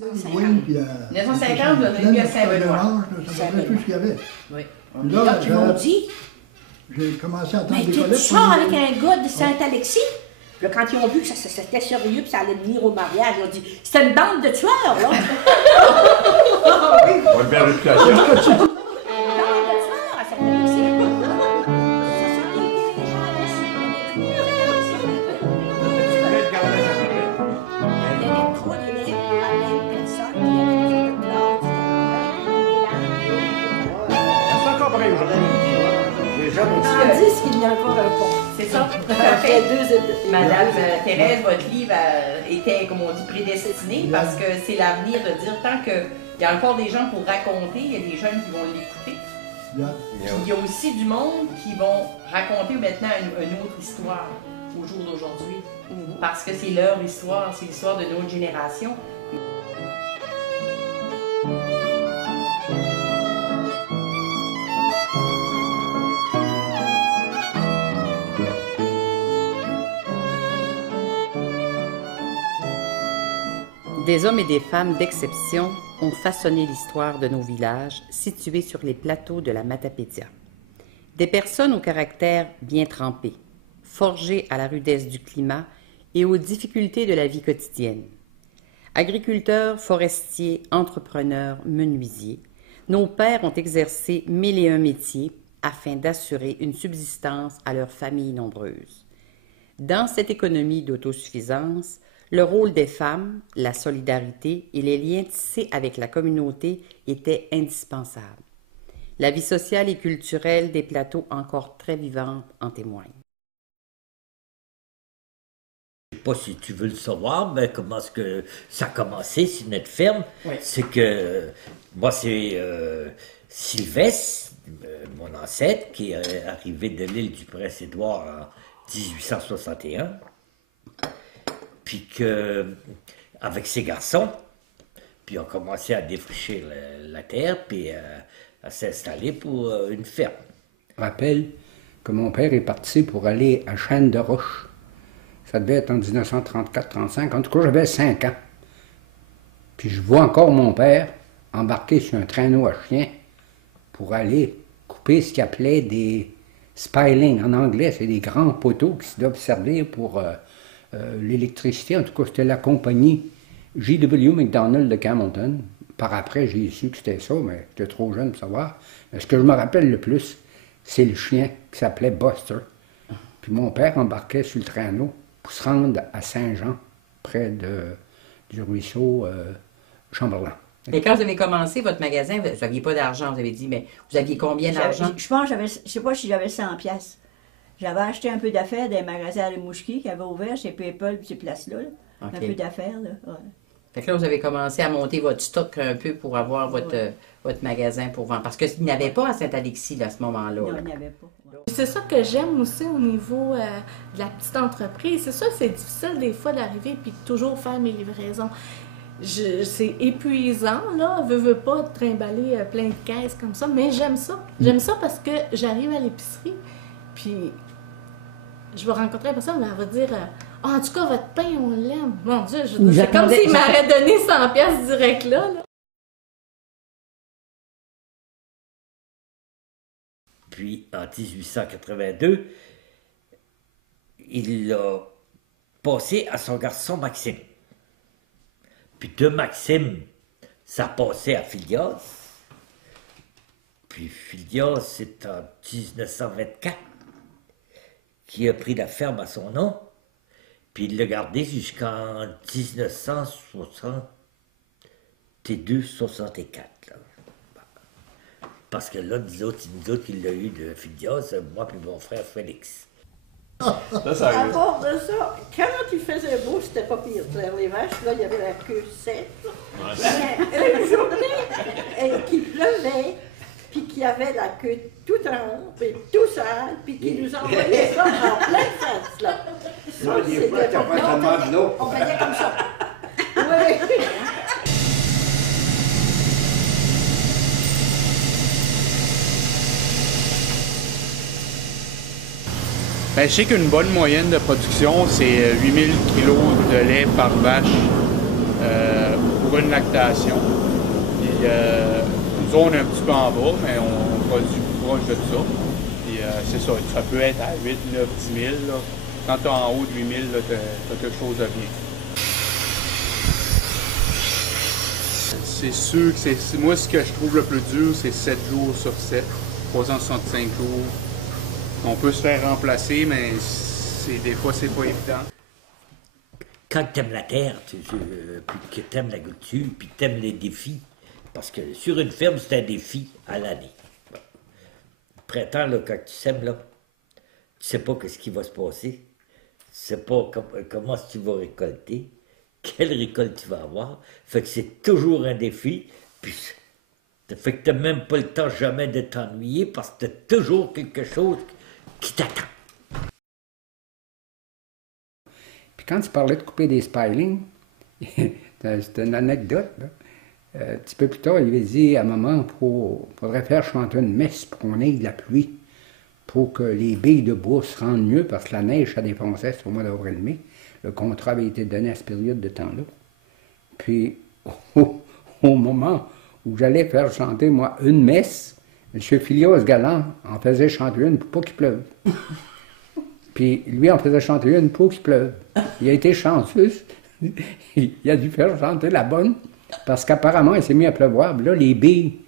Oui, puis 1950, vous avez vécu à Saint-Benoît. Ça faisait tout ce qu'il y avait. Oui. Là, qui m'ont dit, j'ai commencé à entendre mais des tu collègues. sors avec un gars de Saint-Alexis? Là, quand ils ont vu que c'était sérieux et ça allait venir au mariage, ils ont dit, c'était une bande de tueurs, là! On va le faire réputation. Une bande de tueurs à Saint-Alexis. Il y avait trois élèves, la même personne, puis il y avait des autres classes, C'est encore vrai aujourd'hui. Les jeunes aussi. ils disent qu'il y a encore un pont. C'est ça, tout à Après fait. Madame Thérèse, votre livre était, comme on dit, prédestiné parce que c'est l'avenir de dire tant qu'il y a encore des gens pour raconter, il y a des jeunes qui vont l'écouter. Puis il y a aussi du monde qui vont raconter maintenant une autre histoire au jour d'aujourd'hui. Parce que c'est leur histoire, c'est l'histoire de notre génération. Des hommes et des femmes d'exception ont façonné l'histoire de nos villages situés sur les plateaux de la Matapédia. Des personnes au caractère bien trempé, forgées à la rudesse du climat et aux difficultés de la vie quotidienne. Agriculteurs, forestiers, entrepreneurs, menuisiers, nos pères ont exercé 1001 métiers afin d'assurer une subsistance à leurs familles nombreuses. Dans cette économie d'autosuffisance, le rôle des femmes, la solidarité et les liens tissés avec la communauté étaient indispensables. La vie sociale et culturelle des plateaux encore très vivante en témoigne. Je ne sais pas si tu veux le savoir, mais comment est-ce que ça a commencé sur notre ferme? Oui. C'est que moi, c'est Sylvestre, mon ancêtre, qui est arrivé de l'île du Prince-Édouard en 1861. Puis avec ses garçons, puis on commençait à défricher la terre, puis à s'installer pour une ferme. Je me rappelle que mon père est parti pour aller à Chêne-de-Roche. Ça devait être en 1934-35, en tout cas j'avais 5 ans. Puis je vois encore mon père embarquer sur un traîneau à chien pour aller couper ce qu'il appelait des spilings. En anglais, c'est des grands poteaux qui se doivent servir pour l'électricité. En tout cas, c'était la compagnie J.W. McDonald de Campbellton. Par après, j'ai su que c'était ça, mais j'étais trop jeune pour savoir. Mais ce que je me rappelle le plus, c'est le chien qui s'appelait Buster. Puis mon père embarquait sur le traîneau pour se rendre à Saint-Jean, près du ruisseau Chamberlain. Et quand vous avez commencé votre magasin, vous n'aviez pas d'argent, vous avez dit, mais vous aviez combien d'argent? Je pense, je sais pas si j'avais 100 pièces. J'avais acheté un peu d'affaires des magasins à Rimouski qui avaient ouvert chez PayPal et ces places-là. Okay. Un peu d'affaires, là. Ouais. Fait que là, vous avez commencé à monter votre stock un peu pour avoir votre magasin pour vendre. Parce qu'il n'y avait pas à Saint-Alexis là, à ce moment-là. Non, il n'y avait pas. Ouais. C'est ça que j'aime aussi au niveau de la petite entreprise. C'est sûr que c'est difficile des fois d'arriver et de toujours faire mes livraisons. C'est épuisant, là, veux pas de trimballer plein de caisses comme ça, mais j'aime ça. J'aime ça parce que j'arrive à l'épicerie, puis je vais rencontrer une personne, elle va dire ah, en tout cas, votre pain, on l'aime. Mon Dieu, c'est comme s'il m'aurait donné 100 pièces direct là. Puis en 1882, il l'a passé à son garçon Maxime. Puis de Maxime, ça passait à Filias. Puis Filias, c'est en 1924 qu'il a pris la ferme à son nom. Puis il l'a gardé jusqu'en 1962-64. Parce que là, nous autres, il l'a eu de Filias, moi puis mon frère Félix. Ça À part de ça, quand il faisait beau, c'était pas pire. Faire les vaches, là, il y avait la queue sèche. Mais une journée qu'il pleuvait, puis qu'il y avait la queue tout en haut, puis tout sale, puis qu'il nous envoyait ça en pleine face, là. Ça, c'était pas on voyait comme ça. Oui. Ben, je sais qu'une bonne moyenne de production, c'est 8000 kg de lait par vache pour une lactation. Puis, nous, on est un petit peu en bas, mais on produit proche de ça. Puis, c'est ça, ça peut être à 8, 9, 10 000. Là. Quand tu es en haut de 8 000, tu as quelque chose de bien. C'est sûr que moi, ce que je trouve le plus dur, c'est 7 jours sur 7, 365 jours. On peut se faire remplacer, mais des fois, c'est pas évident. Quand tu aimes la terre, puis que tu aimes l'agriculture, puis que tu aimes les défis, parce que sur une ferme, c'est un défi à l'année. Bon. Printemps, là, quand tu sèmes, là, tu sais pas ce qui va se passer. Tu sais pas comment tu vas récolter, quelle récolte tu vas avoir. Fait que c'est toujours un défi, puis fait que tu n'as même pas le temps jamais de t'ennuyer parce que tu as toujours quelque chose qui t'attend. Puis quand tu parlais de couper des spilings, c'est une anecdote, là. Un petit peu plus tard, il avait dit à maman qu'il faudrait faire chanter une messe pour qu'on ait de la pluie, pour que les billes de bois se rendent mieux, parce que la neige, ça défonçait au mois d'avril-mai. Le contrat avait été donné à cette période de temps-là. Puis, au moment où j'allais faire chanter, moi, une messe, M. Filios Galland en faisait chanter une pour pas qu'il pleuve. Puis, lui en faisait chanter une pour qu'il pleuve. Il a été chanceux. Il a dû faire chanter la bonne, parce qu'apparemment, il s'est mis à pleuvoir. Puis là, les billes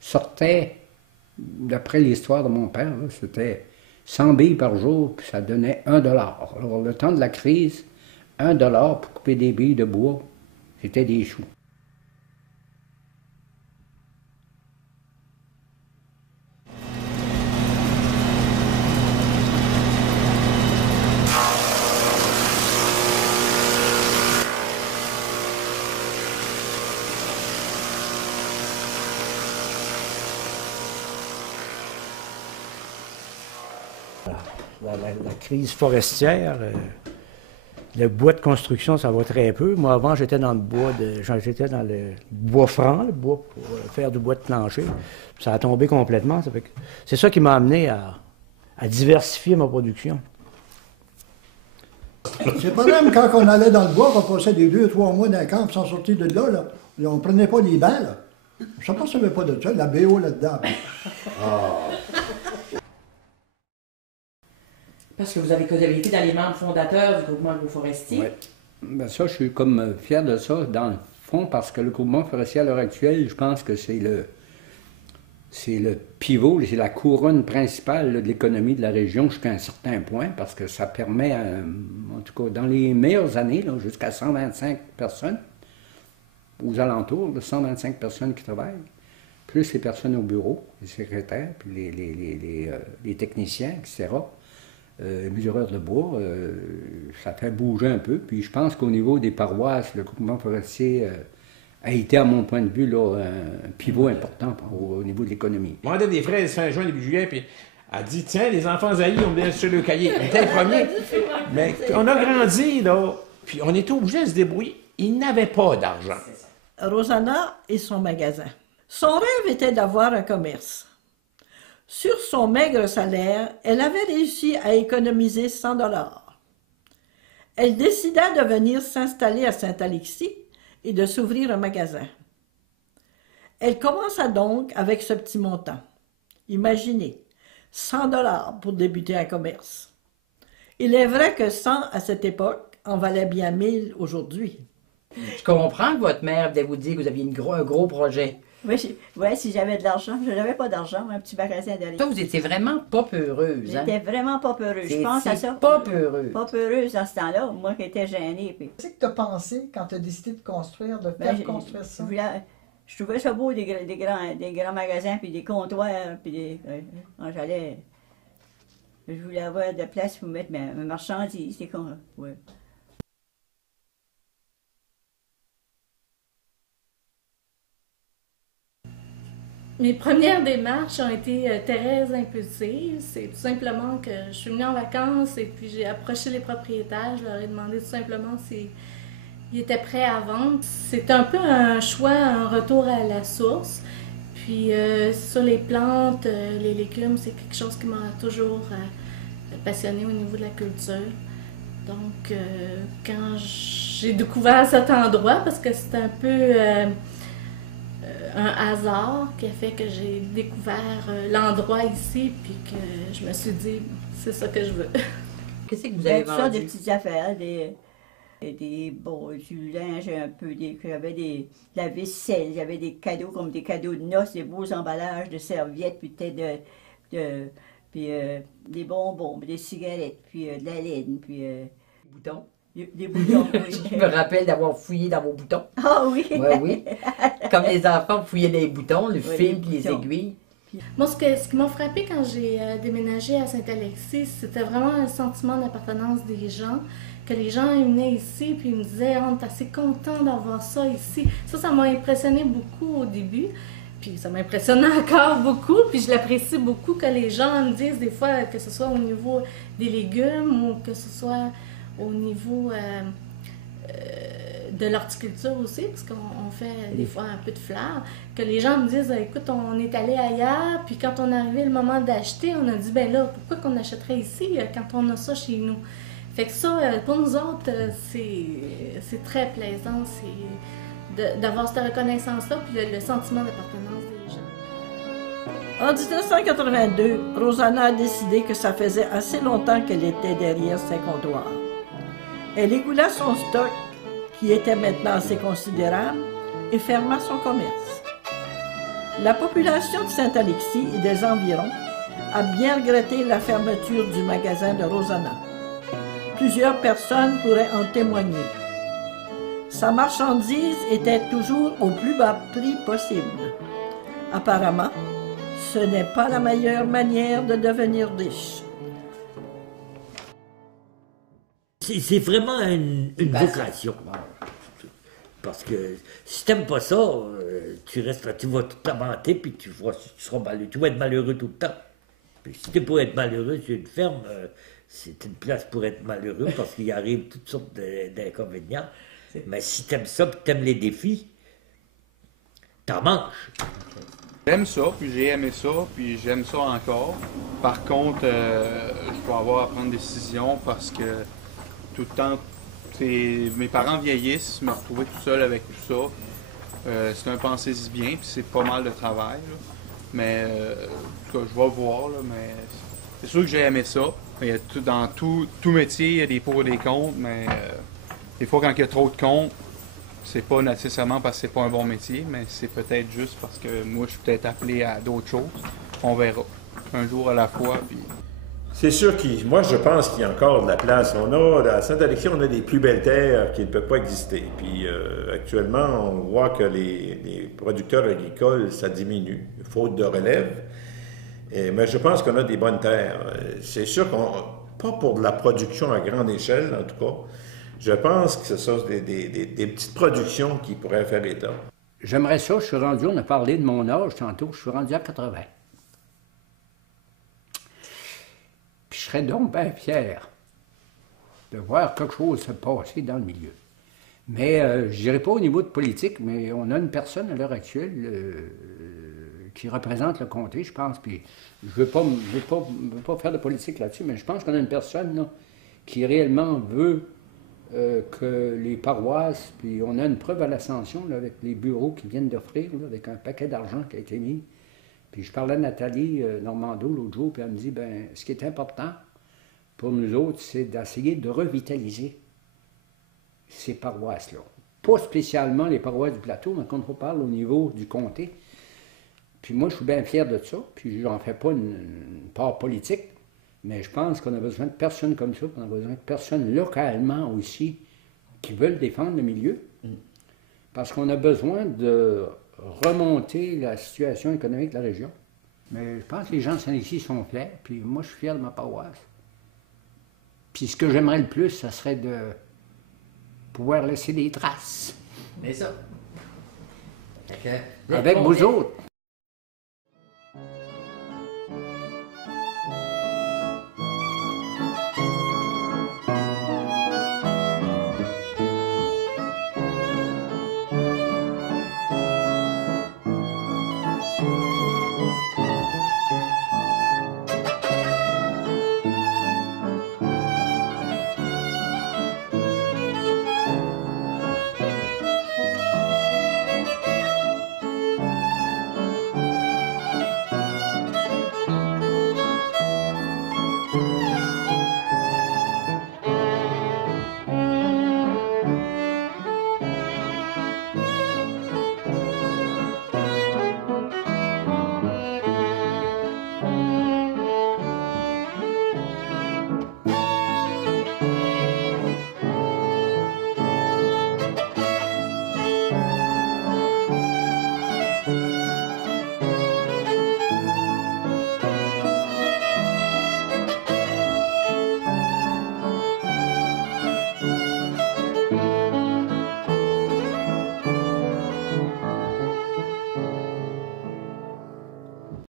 sortaient, d'après l'histoire de mon père, c'était 100 billes par jour, puis ça donnait $1. Alors, le temps de la crise, $1 pour couper des billes de bois, c'était des choux. La crise forestière, le bois de construction, ça va très peu. Moi, avant, j'étais dans le bois franc, le bois pour faire du bois de plancher. Ça a tombé complètement. C'est ça qui m'a amené à diversifier ma production. C'est pas même quand on allait dans le bois, on passait des 2-3 mois dans le camp sans sortir de là, là. Et on prenait pas les balles. Là. Je ne savais pas de ça, la BO là-dedans. Parce que vous avez été dans les membres fondateurs du groupement agroforestier. Oui. Ben ça, je suis comme fier de ça, dans le fond, parce que le groupement forestier, à l'heure actuelle, je pense que c'est le pivot, c'est la couronne principale là, de l'économie de la région jusqu'à un certain point, parce que ça permet, en tout cas, dans les meilleures années, jusqu'à 125 personnes, aux alentours, 125 personnes qui travaillent, plus les personnes au bureau, les secrétaires, puis les techniciens, etc., mesureurs de bois, ça fait bouger un peu. Puis je pense qu'au niveau des paroisses, le groupement forestier a été, à mon point de vue, là, un pivot important au niveau de l'économie. Moi, on a des frères fin juin, début juillet, puis elle dit, tiens, les enfants Zaï, on me donne sur le cahier. On était les premiers. Mais on a grandi, là, puis on était obligés de se débrouiller. Ils n'avaient pas d'argent. Rosanna et son magasin. Son rêve était d'avoir un commerce. Sur son maigre salaire, elle avait réussi à économiser 100 $. Elle décida de venir s'installer à Saint-Alexis et de s'ouvrir un magasin. Elle commença donc avec ce petit montant. Imaginez, 100 $ pour débuter un commerce. Il est vrai que 100 à cette époque en valait bien 1000 aujourd'hui. Je comprends que votre mère devait vous dire que vous aviez un gros projet. Oui, si j'avais de l'argent. Je n'avais pas d'argent, un petit magasin derrière. Toi, vous étiez vraiment pas peureuse. Hein? J'étais vraiment pas peureuse. Je pense à ça. Pas peureuse. Pas peureuse à ce temps-là, moi qui étais gênée. Puis... Qu'est-ce que tu as pensé quand tu as décidé de construire, de faire construire ça? Je trouvais ça beau, des grands magasins, puis des comptoirs, puis je voulais avoir de la place pour mettre mes marchandises. Ouais. Mes premières démarches ont été très impulsives. C'est tout simplement que je suis venue en vacances et puis j'ai approché les propriétaires. Je leur ai demandé tout simplement s'ils étaient prêts à vendre. C'est un peu un choix, un retour à la source. Puis sur les plantes, les légumes, c'est quelque chose qui m'a toujours passionnée au niveau de la culture. Donc quand j'ai découvert cet endroit parce que c'est un peu un hasard qui a fait que j'ai découvert l'endroit ici, puis que je me suis dit, c'est ça que je veux. Qu'est-ce que vous avez vendu? Ça, des petites affaires, des du linge un peu, j'avais de la vaisselle, j'avais des cadeaux comme des cadeaux de noces, des beaux emballages de serviettes, puis peut-être puis des bonbons, puis des cigarettes, puis de la laine, puis des boutons. Des boutons, oui. Je me rappelle d'avoir fouillé dans vos boutons. Ah oui? Oui, oui. Comme les enfants fouillaient les boutons, le fil puis les aiguilles. Moi, ce qui m'a frappé quand j'ai déménagé à Saint-Alexis, c'était vraiment un sentiment d'appartenance des gens, que les gens ils venaient ici puis ils me disaient « On est assez content d'avoir ça ici ». Ça m'a impressionné beaucoup au début, puis ça m'impressionne encore beaucoup, puis je l'apprécie beaucoup que les gens me disent des fois, que ce soit au niveau des légumes ou que ce soit au niveau de l'horticulture aussi, parce qu'on fait des fois un peu de fleurs, que les gens me disent, écoute, on est allé ailleurs, puis quand on est arrivé le moment d'acheter, on a dit, ben là, pourquoi qu'on achèterait ici quand on a ça chez nous? Fait que ça, pour nous autres, c'est très plaisant, c'est d'avoir cette reconnaissance-là, puis le sentiment d'appartenance des gens. En 1982, Rosanna a décidé que ça faisait assez longtemps qu'elle était derrière ses comptoirs. Elle écoula son stock, qui était maintenant assez considérable, et ferma son commerce. La population de Saint-Alexis et des environs a bien regretté la fermeture du magasin de Rosanna. Plusieurs personnes pourraient en témoigner. Sa marchandise était toujours au plus bas prix possible. Apparemment, ce n'est pas la meilleure manière de devenir riche. C'est vraiment une vocation. Parce que si t'aimes pas ça, tu vas tout t'inventer, puis tu vas être malheureux tout le temps. Puis si t'es pour être malheureux sur une ferme, c'est une place pour être malheureux parce qu'il arrive toutes sortes d'inconvénients. Mais si t'aimes ça, puis t'aimes les défis, t'en manges. J'aime ça, puis j'ai aimé ça, puis j'aime ça encore. Par contre, je vais avoir à prendre des décisions parce que tout le temps, mes parents vieillissent, me retrouver tout seul avec tout ça. C'est un pensez-y bien, puis c'est pas mal de travail. Là. Mais en tout cas, je vais voir, là, mais c'est sûr que j'ai aimé ça. Mais dans tout métier, il y a des pour et des contre, mais des fois, quand il y a trop de contre, c'est pas nécessairement parce que c'est pas un bon métier, mais c'est peut-être juste parce que moi, je suis peut-être appelé à d'autres choses. On verra. Un jour à la fois, puis... C'est sûr moi, je pense qu'il y a encore de la place. À Saint-Alexis, on a des plus belles terres qui ne peuvent pas exister. Puis actuellement, on voit que les producteurs agricoles, ça diminue, faute de relève. Mais je pense qu'on a des bonnes terres. C'est sûr pas pour de la production à grande échelle, en tout cas. Je pense que ce sont des petites productions qui pourraient faire état. J'aimerais ça, je suis rendu, on a parlé de mon âge tantôt, je suis rendu à 80. Puis je serais donc bien fier de voir quelque chose se passer dans le milieu. Mais je dirais pas au niveau de politique, mais on a une personne à l'heure actuelle qui représente le comté, je pense, puis je veux pas faire de politique là-dessus, mais je pense qu'on a une personne là, qui réellement veut que les paroisses, puis on a une preuve à l'Ascension avec les bureaux qui viennent d'offrir, avec un paquet d'argent qui a été mis. Puis je parlais à Nathalie Normando l'autre jour, puis elle me dit, ben ce qui est important pour nous autres, c'est d'essayer de revitaliser ces paroisses-là. Pas spécialement les paroisses du plateau, mais quand on parle au niveau du comté. Puis moi, je suis bien fier de ça, puis j'en fais pas une part politique, mais je pense qu'on a besoin de personnes comme ça, qu'on a besoin de personnes localement aussi qui veulent défendre le milieu, parce qu'on a besoin de remonter la situation économique de la région. Mais je pense que les gens de Saint-Alexis sont fiers, puis moi, je suis fier de ma paroisse. Puis ce que j'aimerais le plus, ça serait de pouvoir laisser des traces. Mais ça. Avec vous autres.